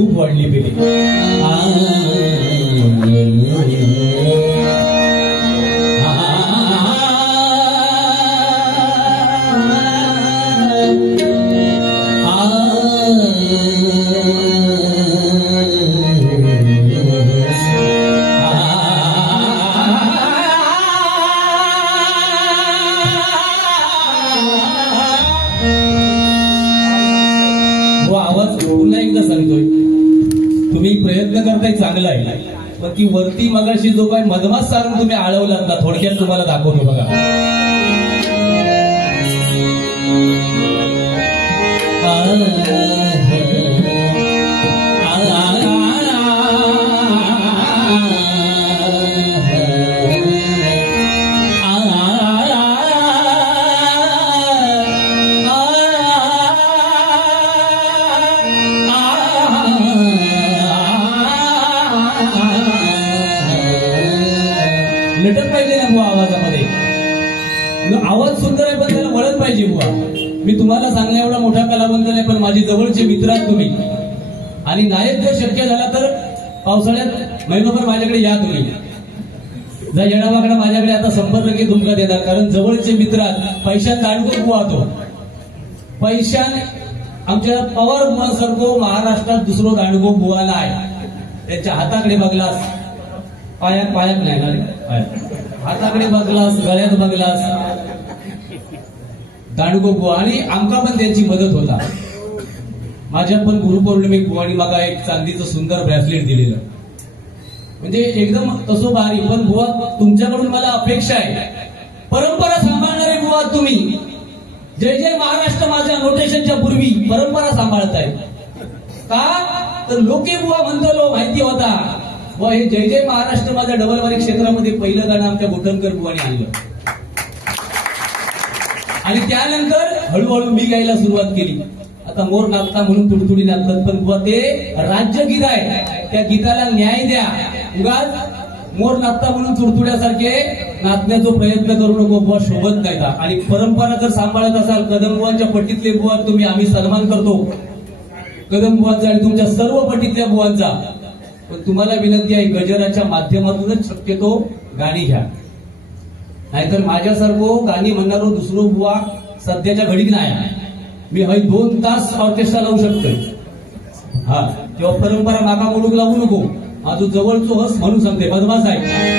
खूप वाढली गेली. तुम्ही प्रयत्न करताय चांगला आहे, पण ती वरती मगाशी जो काय मधमास सारून तुम्ही आळवलात ना, थोडक्यात तुम्हाला दाखवतो बघा. नटत पाहिजे ना बुवा आवाजामध्ये. आवाज सुंदर आहे पण त्याला वळत पाहिजे बुवा. मी तुम्हाला सांगण्या एवढा मोठा कलावंत नाही, पण माझी जवळचे मित्र आहेत तुम्ही. आणि नायक जर शक्य झाला तर पावसाळ्यात महिनोभर माझ्याकडे या तुम्ही. जर येणावाकडे माझ्याकडे आता संपर्क तुमका देणार, कारण जवळचे मित्र आहेत. पैशात दांडगो बुवा तो पैशान आमच्या पवार बुवासारखो महाराष्ट्रात दुसरो दांडगो बुवा नाही. त्यांच्या हाताकडे बघलास, पायात नाही ना, हाताकडे बघलास, गळ्यात बघलास, दांडगो बुवा. आणि आमका पण त्यांची मदत होता. माझ्या पण गुरुपौर्णिमेक बुवानी मला एक चांदीचं सुंदर ब्रेसलेट दिलेलं, म्हणजे एकदम तसो भारी. पण बुवा तुमच्याकडून मला अपेक्षा आहे, परंपरा सांभाळणारे बुवा तुम्ही. जय जय महाराष्ट्र माझ्या नोटेशनच्या पूर्वी परंपरा सांभाळताय का? तर लोके बुवा म्हणतो माहिती होता व हे जय जय महाराष्ट्र माझ्या डबलवारी क्षेत्रामध्ये पहिलं गाणं आमच्या गोटनकर बुवाने आणलं. आणि त्यानंतर हळूहळू मी गायला सुरुवात केली. आता मोर नाचता म्हणून तुडतुडी नाचतात, पण बुवा ते राज्यगीत आहे, त्या गीताला न्याय द्या. उगाच मोर नाचता म्हणून तुडतुड्यासारखे नाचण्याचा प्रयत्न करू नको बुवा, शोभत नाही. आणि परंपरा जर सांभाळत असाल, कदम बुवांच्या पट्टीतले बुवा तुम्ही, आम्ही सन्मान करतो कदम बुवांचा आणि तुमच्या सर्व पट्टीतल्या बुवांचा. पण तुम्हाला विनंती आहे, गजराच्या माध्यमातूनच शक्यतो गाणी घ्या. नाहीतर माझ्यासारखं गाणी म्हणणारो दुसरो बुवा सध्याच्या घडीत नाही. मी 2 तास ऑर्केस्ट्रा लावू शकतोय. हा, तेव्हा परंपरा मागा मोडूक लावू नको. माझं जवळचो हस म्हणून सांगते, बदमाश आहे.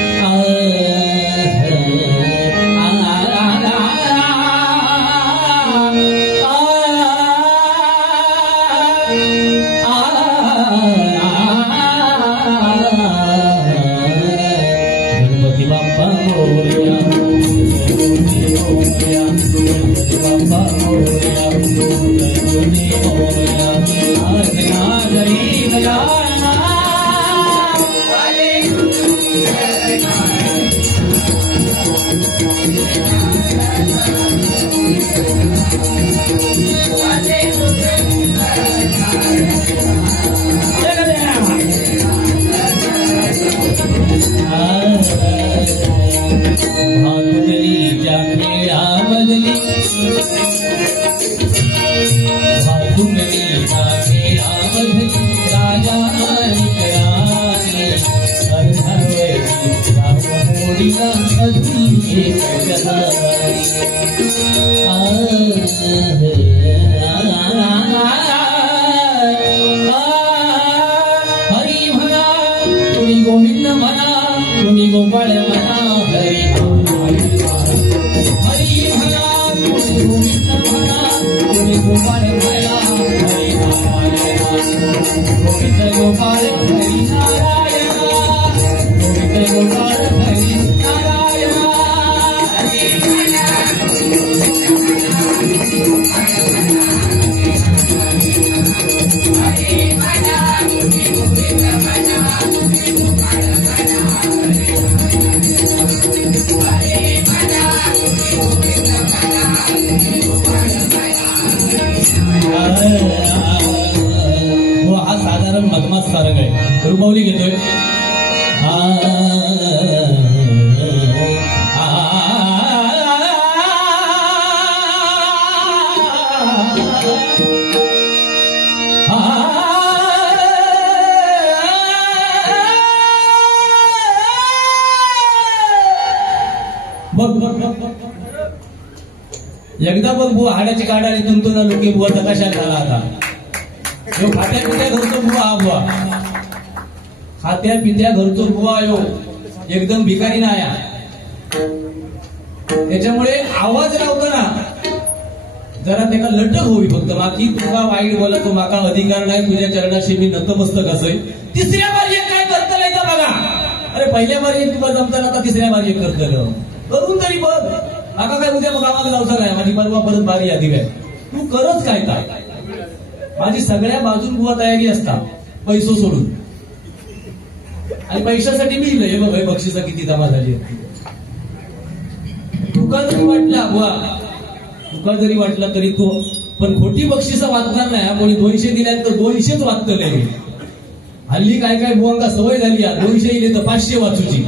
गोविंद म्हणा, तुम्ही गोपाळ म्हणा, हरी हरी म्हणा, तुम्ही गोविंद म्हणा, तुम्ही गोपाळ म्हणा, हरी गोविंद गोपाळ हरी नारायण, गोविंद गोपाळ हरी नारायण. हा साधारण मधमास सारंग आहे, रुबावली घेतोय. एकदा बघ बुवा हाडाची काढाली तुमतो लोके बुवा कशात झाला आता यो खात्या पित्या घरचो बुवा हा बुवा खात्या पित्या घरचो बुवा यो एकदम भिकारी नाही त्याच्यामुळे आवाज लावताना जरा त्याला लटक होई फक्त बाकी तुका वाईट बोला तो माका अधिकार नाही तुझ्या चरणाशी मी नतमस्तक असेल तिसऱ्या बारी काय करता येतं बघा अरे पहिल्या बारी तुला जमताना आता तिसऱ्या बारी करतलं करून तरी बघ माका काय उद्या कामाला जाऊचा काय माझी परवा परत बारी आधी काय तू करच काय का माझी सगळ्या बाजून बुवा तयारी असता पैसो सोडून आणि पैशासाठी मी हे बघ बक्षिसा किती जमा झाली तुका जरी वाटला बुवा तुका जरी वाटला तरी तो पण खोटी बक्षिसा वाचणार नाही कोणी 200 दिल्यात तर 200च वाचतं नाही हल्ली काय काय बुवांका सवय झाली 200 इले तर 500 वाचूची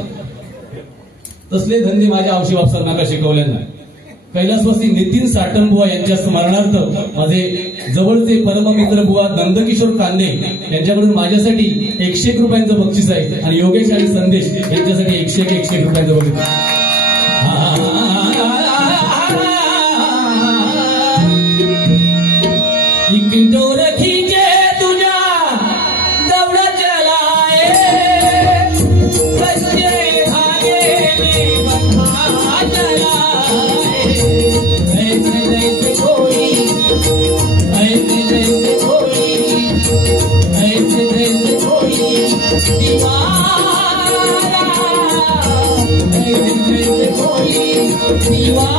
तसले धंदे माझ्या औषधी बापसर नाका शिकवले नाही कैलासवासी नितीन साटम बुवा यांच्या स्मरणार्थ माझे जवळचे परममित्र बुवा नंदकिशोर कांदे यांच्याकडून माझ्यासाठी 101 रुपयांचं बक्षीस आहे आणि योगेश आणि संदेश यांच्यासाठी 101 रुपयांचं बक्षीस डोर खींचे तुझ्या दौड़ा चलाए बच्चे भागे में बंधा चलाए ऐसे जैसे कोई दीवाना ऐसे जैसे कोई दीवाना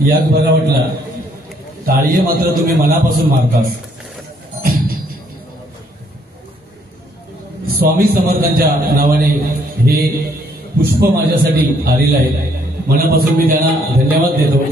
याक बरा वाटला. टाळी मात्र तुम्ही मनापासून मारता. स्वामी समर्थांच्या नावाने हे पुष्प माझ्यासाठी आलेलं आहे. मनापासून मी त्यांना धन्यवाद देतो.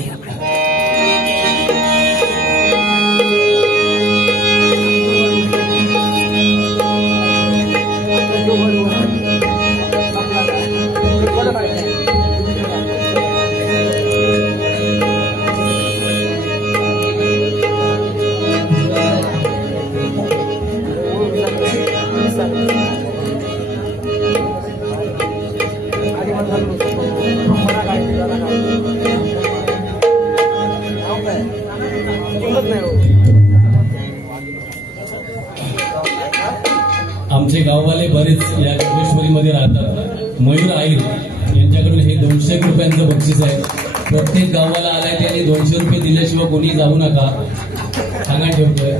आमचे गाववाले बरेच या योगेश्वरीमध्ये राहतात. मयूर आईर यांच्याकडून हे 200 रुपयांचं बक्षीस आहे. प्रत्येक गावाला आलाय त्यांनी 200 रुपये दिल्याशिवाय कोणी जाऊ नका सांगा ठेवतोय.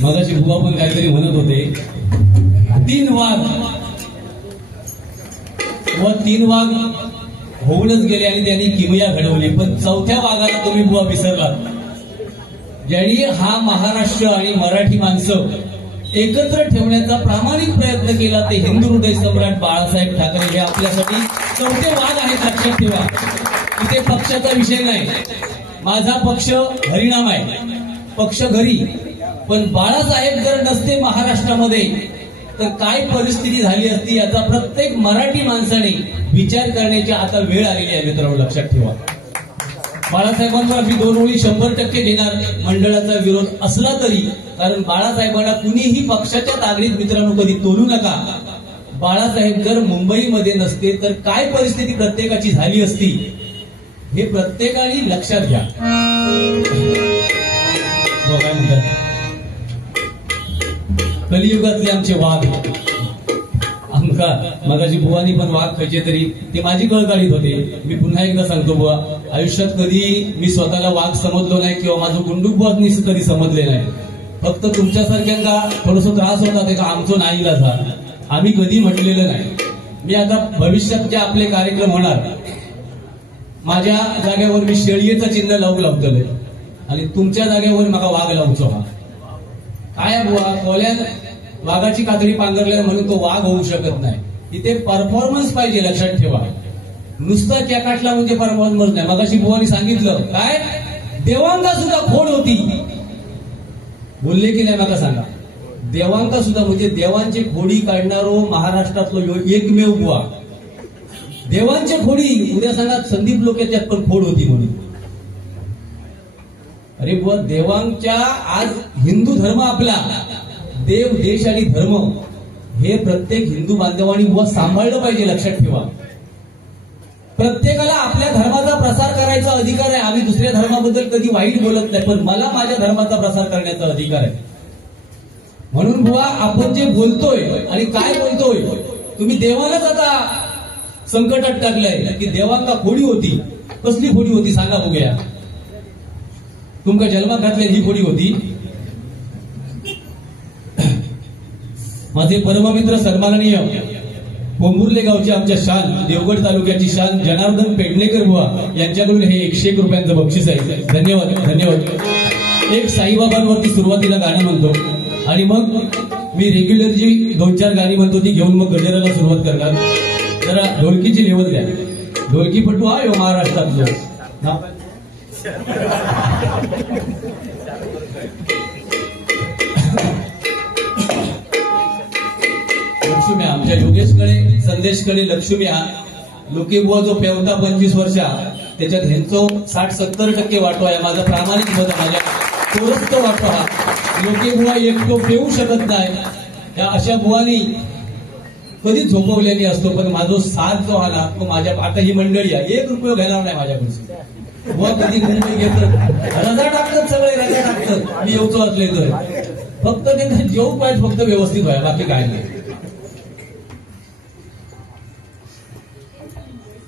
मगाशी बुवा पण काहीतरी म्हणत होते. 3 वाघ व 3 वाघ होऊनच गेले आणि त्यांनी किमया घडवली. पण 4थ्या वाघाला तुम्ही बुवा विसरलात. ज्यांनी हा महाराष्ट्र आणि मराठी माणसं एकत्र ठेवण्याचा प्रामाणिक प्रयत्न केला ते हिंदू हृदय सम्राट बाळासाहेब ठाकरे हे आपल्यासाठी 4थे वाघ आहेत. लक्षात ठेवा. इथे पक्षाचा विषय नाही. माझा पक्ष हरिनाम आहे. पक्ष घरी. पण बाळासाहेब जर नसते महाराष्ट्रामध्ये तर काय परिस्थिती झाली असती याचा प्रत्येक मराठी माणसाने विचार करण्याची आता वेळ आलेली आहे. मित्रांनो लक्षात ठेवा. बाळासाहेबांवर आम्ही 2 ओळी 100% घेणार. मंडळाचा विरोध असला तरी, कारण बाळासाहेबांना कुणीही पक्षाच्या तागडीत मित्रांनो कधी तोलू नका. बाळासाहेब जर मुंबईमध्ये नसते तर काय परिस्थिती प्रत्येकाची झाली असती हे प्रत्येकाने लक्षात घ्या. काय म्हणतात कलियुगातले आमचे वाघ. आमका मगाची बुवानी पण वाघ खायचे तरी ते माझी कळकाळीत होते. मी पुन्हा एकदा सांगतो बुवा, आयुष्यात कधी मी स्वतःला वाघ समजलो नाही किंवा माझं गुंडूक बुवानी कधी समजले नाही. फक्त तुमच्यासारख्यांना थोडस त्रास होता ते का आमचं नाही झाला. आम्ही कधी म्हटलेलं नाही. मी आता भविष्यात जे आपले कार्यक्रम होणार माझ्या जागेवर मी शेळीचं चिन्ह लावतलंय आणि तुमच्या जागेवर मला वाघ लावचो. हा काय बुवा कोल्यान वाघाची कातडी पांघरल्या म्हणून तो वाघ होऊ शकत नाही. इथे परफॉर्मन्स पाहिजे, लक्षात ठेवा. नुसतं कॅकाटला म्हणजे परफॉर्मन्स नाही. मगाशी बुवानी सांगितलं काय देवांगा सुद्धा खोड होती, बोलले की नाही मला सांगा. देवांगा सुद्धा म्हणजे देवांची खोडी काढणारो महाराष्ट्रातलो एकमेव बुवा. देवांची खोडी उद्या सांगा संदीप लोके त्यात पण खोड होती म्हणून. अरे बुवा देवांच्या आज हिंदू धर्म आपला देव देश आणि धर्म हे प्रत्येक हिंदू बांधवांनी बुवा सांभाळलं पाहिजे, लक्षात ठेवा. प्रत्येकाला आपल्या धर्माचा प्रसार करायचा अधिकार आहे. आम्ही दुसऱ्या धर्माबद्दल कधी वाईट बोलत नाही, पण मला माझ्या धर्माचा प्रसार करण्याचा अधिकार आहे. म्हणून बुवा आपण जे बोलतोय आणि काय बोलतोय, तुम्ही देवालाच आता संकटात टाकलंय की देवांका खोडी होती. कसली खोडी होती सांगा बघूया. तुमका जन्मात घातल्या ही खोडी होती. माझे परममित्र सन्माननीय पोंभुर्ले गावचे आमच्या शान, देवगड तालुक्याची शान जनार्दन पेडणेकर बुवा यांच्याकडून हे 101 रुपयांचं बक्षीस आहे. धन्यवाद धन्यवाद. एक साईबाबांवरती सुरुवातीला गाणं म्हणतो आणि मग मी रेग्युलर जी 2-4 गाणी म्हणतो ती घेऊन मग गजराला सुरुवात करणार. जरा ढोलकीची लेवल द्या. ढोलकीपटू हा यो महाराष्ट्रातलो. लक्ष्मी आमच्या योगेशकडे संदेशकडे लक्ष्मी हा लोकेबुवा जो पेवता 25 वर्षा त्याच्यात ह्यांचो 60-70% वाटो आहे. माझा प्रामाणिक मत आहे. माझ्या थोडंच तो वाटो हा. लोकेबुवा एकटो पेऊ शकत नाही. त्या अशा बुवानी कधीच झोपवलेली असतो, पण माझा साथ जो आला तो माझ्या आता ही मंडळी आहे 1 रुपया घेणार नाही माझ्याकडे. बुवा कधी मुंबई घेतात रजा टाकतात, सगळे रजा टाकतात. मी येऊचो असले तर फक्त ते जेवू पाहिजे, फक्त व्यवस्थित व्हाय, बाकी काय नाही.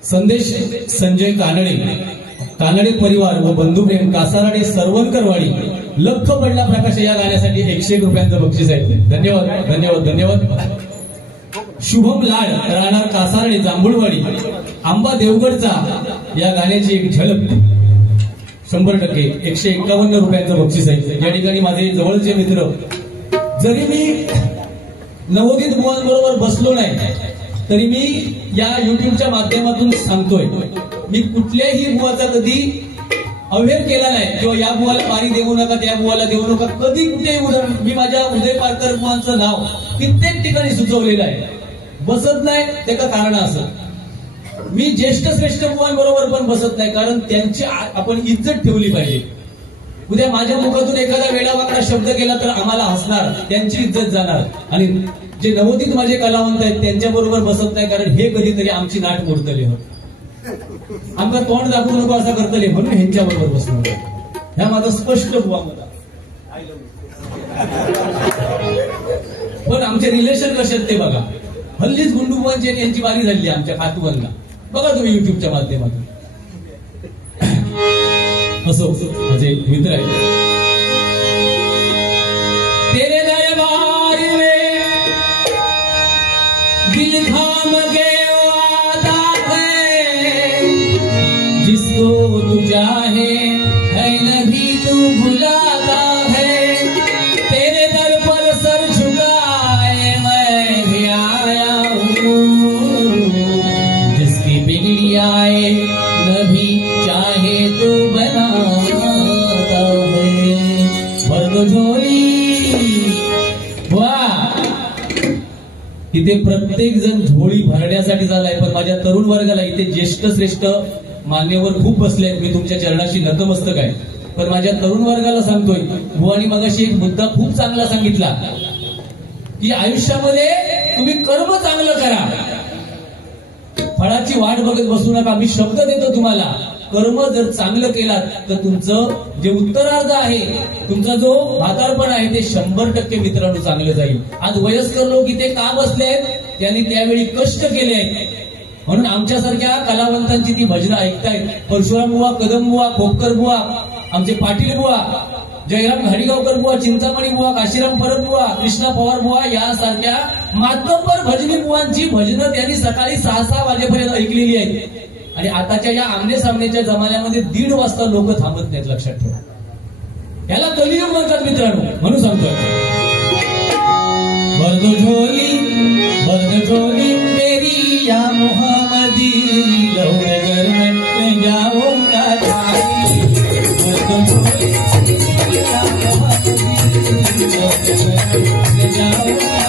संदेश संजय कानडे, कानडे परिवार व बंधुप्रेम कासाराडे सरवणकरवाडी लख पडला प्रकाश या गाण्यासाठी 101 रुपयांचं बक्षीस आहे. धन्यवाद धन्यवाद धन्यवाद. शुभम लाड राहणार कासारडे जांभूळवाडी आंबा देवगडचा या गाण्याची एक झलक 100% 151 रुपयांचं बक्षीस आहे. या ठिकाणी माझे जवळचे मित्र, जरी मी नवोदित बुवांबरोबर बसलो नाही तरी मी या युट्यूबच्या माध्यमातून सांगतोय, मी कुठल्याही बुवाचा कधी अवेअर केला नाही किंवा या बुवाला पाणी देऊ नका त्या बुवाला देऊ नका, कधी कुठेही उदाहरण. मी माझ्या उदय पारकर बुवांचं नाव कित्येक ठिकाणी सुचवलेलं आहे. बसत नाही त्याचं कारण असं, मी ज्येष्ठ श्रेष्ठ बुवांबरोबर पण बसत नाही, कारण त्यांची आपण इज्जत ठेवली पाहिजे. उद्या माझ्या मुखातून एखादा वेडावाकडा शब्द केला तर आम्हाला हसणार, त्यांची इज्जत जाणार. आणि जे नवोदित माझे कलावंत आहेत त्यांच्या बरोबर बसत नाही, कारण हे कधीतरी आमची नाट मोडतले होत, आमचा तोंड दाखवू नको असं करतले, म्हणून ह्यांच्या बरोबर बसणार. ह्या माझा स्पष्ट बुवा मला. पण आमचे रिलेशन कसे आहेत ते बघा. हल्लीच गुंडू बुवांची यांची वारी झाली आमच्या खातूवरला, बघा तुम्ही युट्यूबच्या माध्यमातून. असो माझे मित्र आहेत. तेरे दरबार में दिल थाम के आता है, जिसको तू चाहे है नबी तू बुलाता है. तेरे दर पर सर झुकाए मैं भी आया हूँ, जिसकी बिगड़ी आए नबी चाहे तो बनाता है. वर्ग झोली इथे प्रत्येक जण झोळी भरण्यासाठी झालाय, पण माझ्या तरुण वर्गाला इथे ज्येष्ठ श्रेष्ठ मान्यवर खूप बसले आहेत. मी तुमच्या चरणाशी नतमस्तक आहे. पण माझ्या तरुण वर्गाला सांगतोय, बुवानी मगाशी एक मुद्दा खूप चांगला सांगितला की आयुष्यामध्ये तुम्ही कर्म चांगलं करा, फळाची वाट बघत बसू नका. मी शब्द देतो तुम्हाला, कर्म जर चांगलं केलात तर तुमचं जे उत्तरार्ध आहे, तुमचा जो म्हातारपण आहे ते 100% मित्रांनो चांगलं जाईल. आज वयस्कर लोक इथे का बसले आहेत, त्यांनी त्यावेळी कष्ट केले आहेत, म्हणून आमच्यासारख्या कलावंतांची ती भजनं ऐकतायत. परशुराम बुवा, कदम बुवा, खोपकर बुवा, आमचे पाटील बुवा, जयराम घाडीगावकर बुवा, चिंतामणी बुवा, काशीराम परब बुवा, कृष्णा पवार बुवा यासारख्या मातब्बर भजनी बुवांची भजनं त्यांनी सकाळी 6-6 वाजेपर्यंत ऐकलेली आहेत. आणि आताच्या या आमने सामनेच्या जमान्यामध्ये 1:30 वाजता लोक थांबत नाहीत, लक्षात ठेवा. याला कलियुग म्हणतात मित्रांनो, म्हणून सांगतोय. भर दो झोली मेरी या मोहम्मदी लौटकर मैं जाऊंगा थाली भर दो झोली मेरी या मोहम्मदी लौटकर मैं जाऊंगा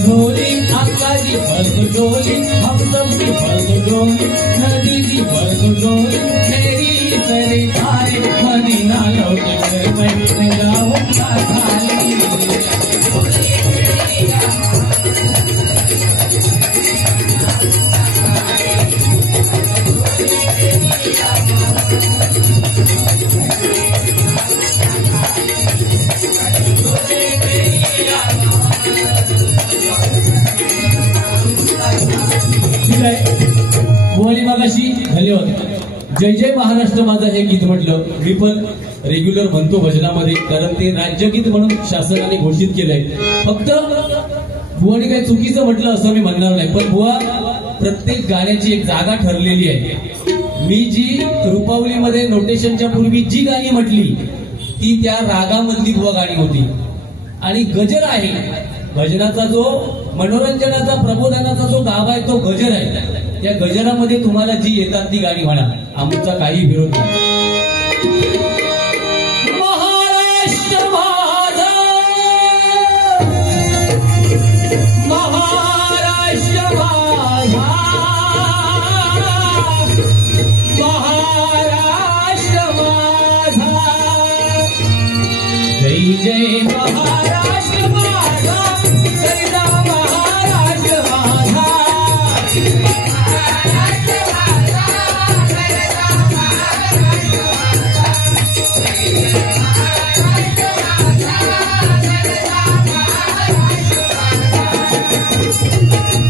झोली आकाशी भर दो झोली हम सबकी भर दो झोली नदी की भर दो झोली मेरी सरकार मदीना लौट कर मैं जाऊंगा थाली भुवानी मागाशी धन्यवाद. जय जय महाराष्ट्र माझा हे गीत म्हटलं मी पण रेग्युलर म्हणतो भजनामध्ये, कारण ते राज्यगीत म्हणून शासनाने घोषित केलंय. फक्त भुवानी काही चुकीचं म्हटलं असं मी म्हणणार नाही, पण बुवा प्रत्येक गाण्याची एक जागा ठरलेली आहे. मी जी रूपावलीमध्ये नोटेशनच्या पूर्वी जी गाणी म्हटली ती त्या रागामधली बुवा गाणी होती. आणि गजर आहे भजनाचा, जो मनोरंजनाचा प्रबोधनाचा जो गाभा आहे तो गजर आहे. त्या गजरामध्ये तुम्हाला जी येतात ती गाणी म्हणा, आमचा काही विरोध नाही. महाराष्ट्र माझा, महाराष्ट्र माझा, महाराष्ट्र माझा, जय जय महाराष्ट्र माझा, सैदा महाराष्ट्र माझा,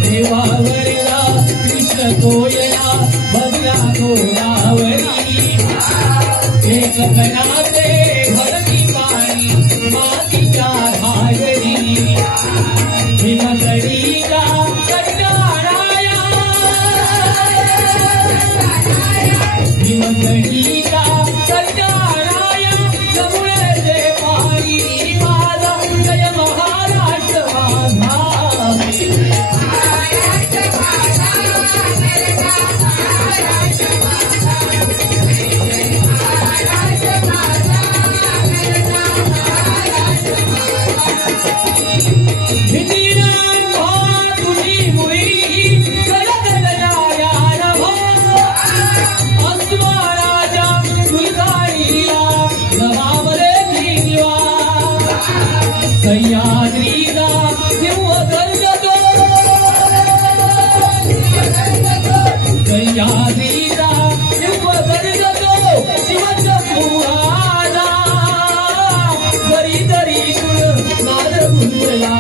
देवावरला कृष्ण कोयला भगला गोदावरी, एक कणाचे भरती पाणी मातीच्या घागरी, हिमकडीला कंटाळाया, हिमकडीला कंटाळाया जमुळेचे पाणी माझा, जय महाराष्ट्र माझा. सह्याद्रीचा देव गंगतो, सह्याद्रीचा देव गंगतो, शिवचंद्राला दरी दरी तुळ नाद गुंजला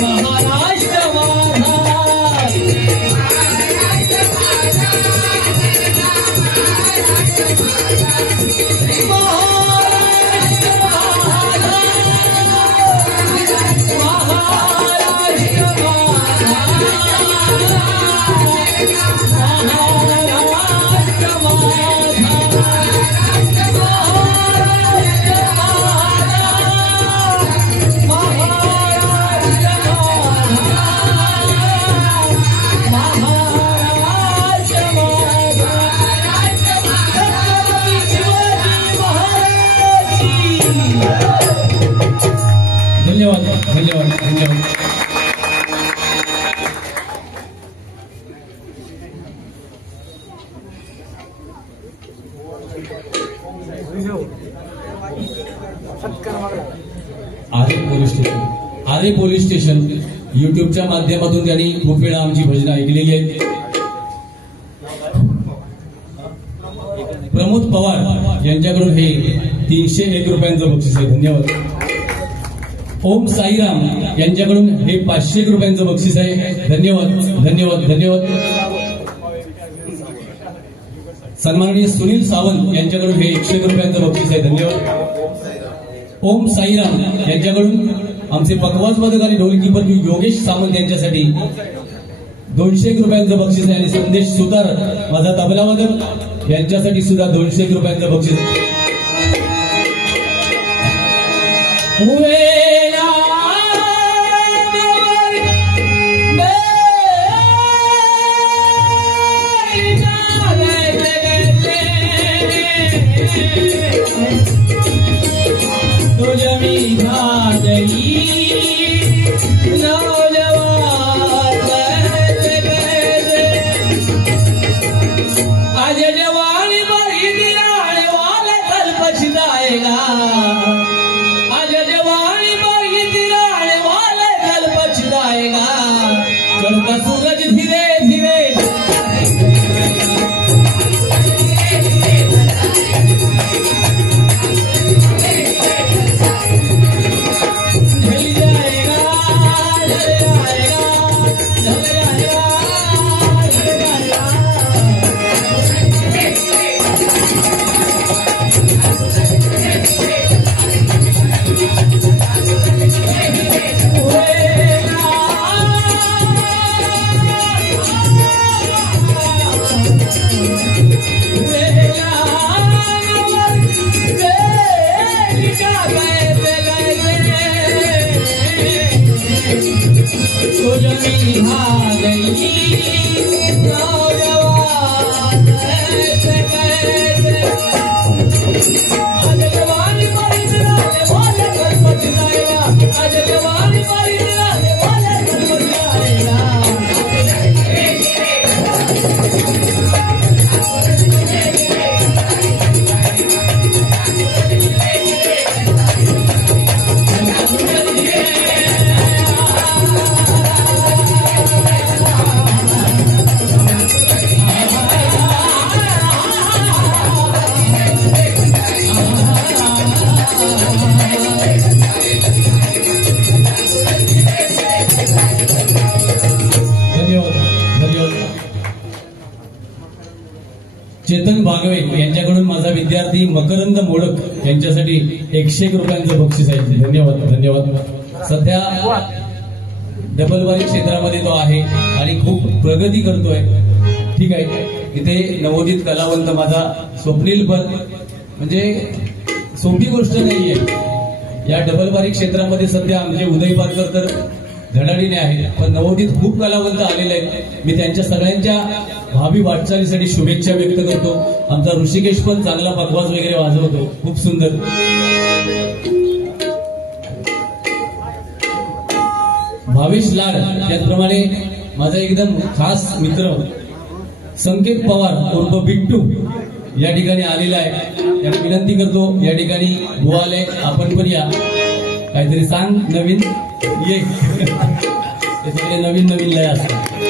महाराष्ट्र माझा. धन्यवाद धन्यवाद धन्यवाद. सत्कार आरे पोलीस स्टेशन युट्यूबच्या माध्यमातून त्यांनी खूप वेळा आमची भजनं ऐकलेली आहेत. प्रमोद पवार यांच्याकडून हे 301 रुपयांचं बक्षीस आहे. धन्यवाद. ओम साईराम यांच्याकडून हे 500 रुपयांचं बक्षीस आहे. धन्यवाद धन्यवाद धन्यवाद. सन्माननीय सुनील सावंत यांच्याकडून हे 100 रुपयांचं बक्षीस आहे. धन्यवाद. ओम साईराम यांच्याकडून आमचे पकवाज वादक आणि ढोलकीपटू योगेश सावंत यांच्यासाठी 200 रुपयांचं बक्षीस आहे. आणि संदेश सुतार माझा तबला वादक यांच्यासाठी सुद्धा 200 रुपयांचं बक्षीस. सूरज धीरे धीरे चेतन भागवे यांच्याकडून माझा विद्यार्थी मकरंद मोडक यांच्यासाठी 101 रुपयांचं बक्षीस आहे. धन्यवाद धन्यवाद. सध्या डबलबारी क्षेत्रामध्ये तो आहे आणि खूप प्रगती करतोय. ठीक आहे. इथे नवोदित कलावंत माझा स्वप्नील पण म्हणजे सोपी गोष्ट नाहीये. या डबलबारी क्षेत्रामध्ये सध्या आमचे उदय पारकर तर धडाडीने आहेत, पण नवोदित खूप कलावंत आलेले आहेत. मी त्यांच्या सगळ्यांच्या भावी वाटचालीसाठी शुभेच्छा व्यक्त करतो. आमचा ऋषिकेश पण चांगला पकवाज वगैरे वाजवतो. खूप सुंदर. भावेश लाड त्याचप्रमाणे माझा एकदम खास मित्र संकेत पवार उर्फ बिट्टू या ठिकाणी आलेला आहे. त्याला विनंती करतो या ठिकाणी बुवाले आपण पण या, काहीतरी सांग नवीन ये. ते सगळे नवीन नवीन लय असतात.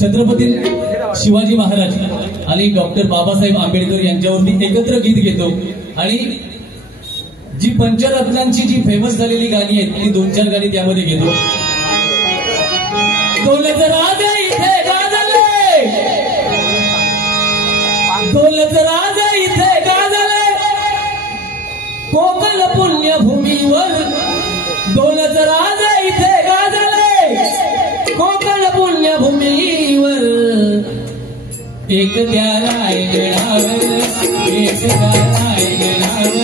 छत्रपती शिवाजी महाराज आणि डॉक्टर बाबासाहेब आंबेडकर यांच्यावरती एकत्र गीत घेतो आणि जी पंचरत्नांची जी फेमस झालेली गाणी आहेत ती 2-4 गाणी त्यामध्ये घेतो. दौलत राजा इथे गाजले, दौलत राजा इथे गाजले, कोकण पुण्यभूमीवर दौलत राजा इथे गाजले, कोकण पुण्यभूमीवर एक त्या रायगडावर, एक त्या रायगडावर,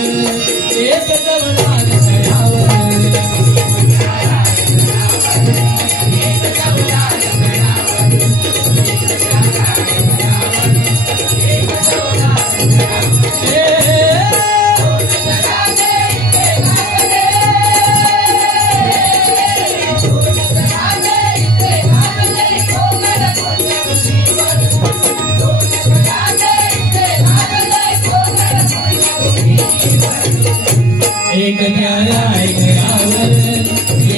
एक जवळात चढावर. एक न्याया एक रावण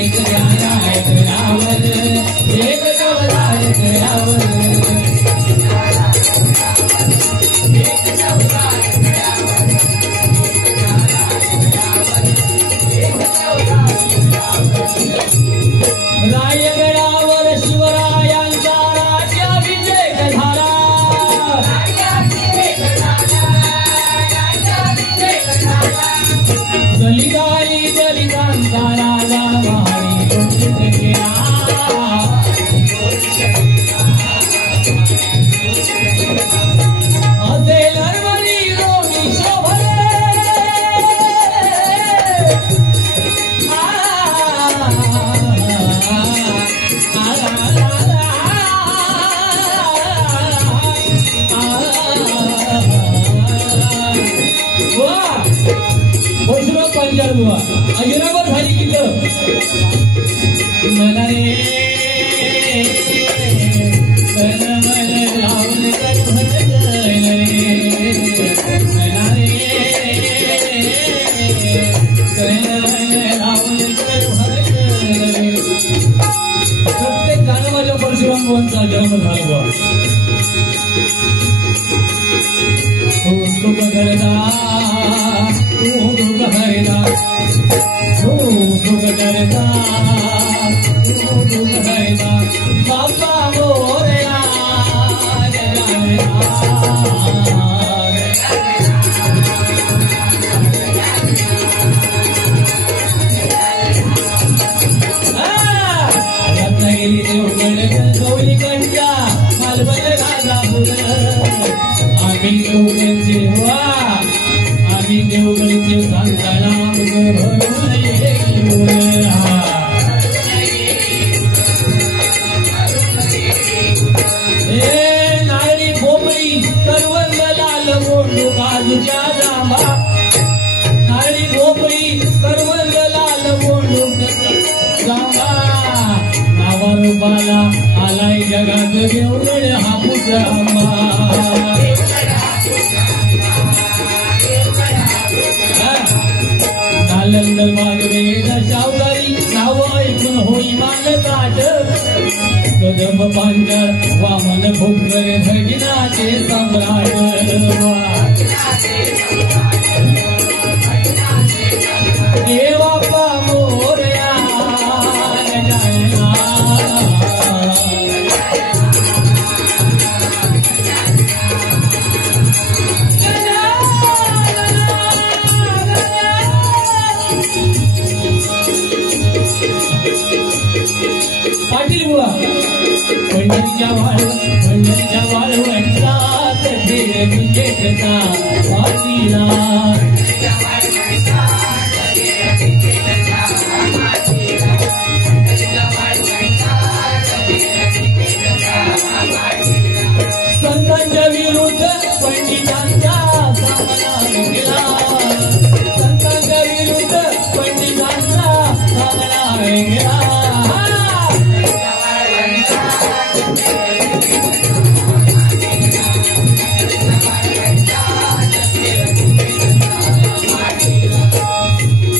एक न्याया एक रावण एक नवरा एक रावण रायगडावर शिवरायांचा राज्याभिषेक झाला बलिदानी दलितांचा राजा महारी घोषित केला असे नरवरी रोगी शोभले पंचार बुवा अजरावर झाली की तर मला रे मन लावून कर भजन मला रे मन लावून कर भजन प्रत्येक गाणं माझ्या परशुराम बुवांचा जन्म झाला बुवा सुख करता सुख करता सुख करता सुख करता बाबा मोरया रत्नागिरी देवगड गौरी कंच्या मालवण राजापूर आम्ही देवगडचे वा आम्ही देवगडचे सांगताना नारळी भोपळी करवंद लाल मोंडू बाजूच्या जांभा नारळी भोपळी करवंद लाल मोंडू जांभा नावारूपाला आलाय जगात देवगड हापूस आंबा नालंद मागवे दशावतारी नाव ऐकून होई मान काट कदम पांचाळ वामन भोकर भगिनाचे सम्राट देवाप्पा मोरया पाटील बुवा पंढरीच्या वाळवंटात देवी एकता वाटीला संतांच्या विरुद्ध पंडितांचा सामना केला संतांच्या विरुद्ध पंडितांचा सामना केला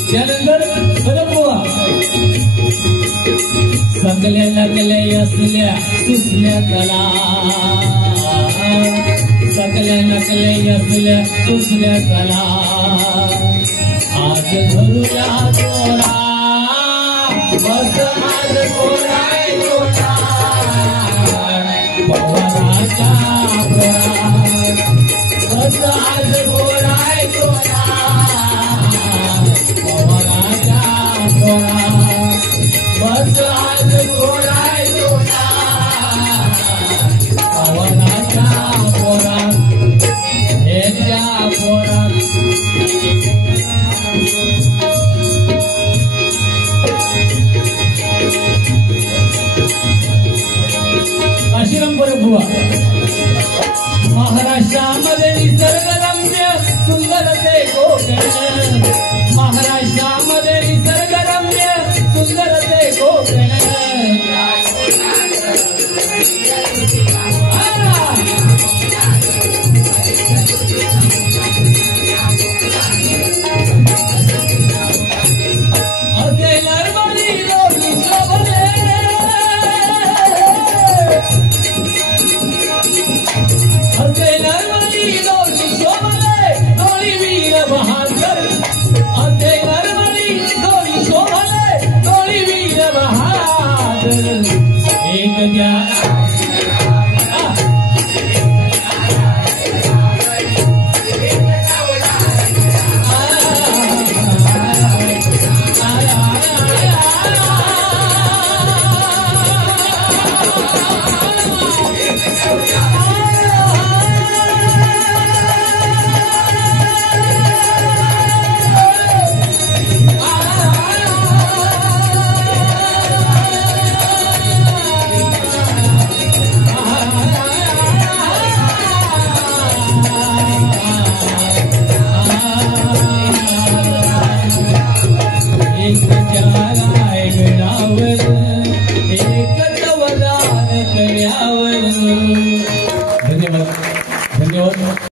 त्यानंतर बुवा सकल्या नकल्या असल्या सुसल्या कला सकल्या नकल्या असल्या सुसल्या कला आज धरूया तोरा बस आज कोराय तोरा पवनाच्या पोरा बस आज कोराय तोरा पवनाच्या पोरा बस आज कोराय तोरा पवनाच्या पोरा एकट्या पोरा काशीराम बुवा महाराष्ट्रामध्ये निसर्ग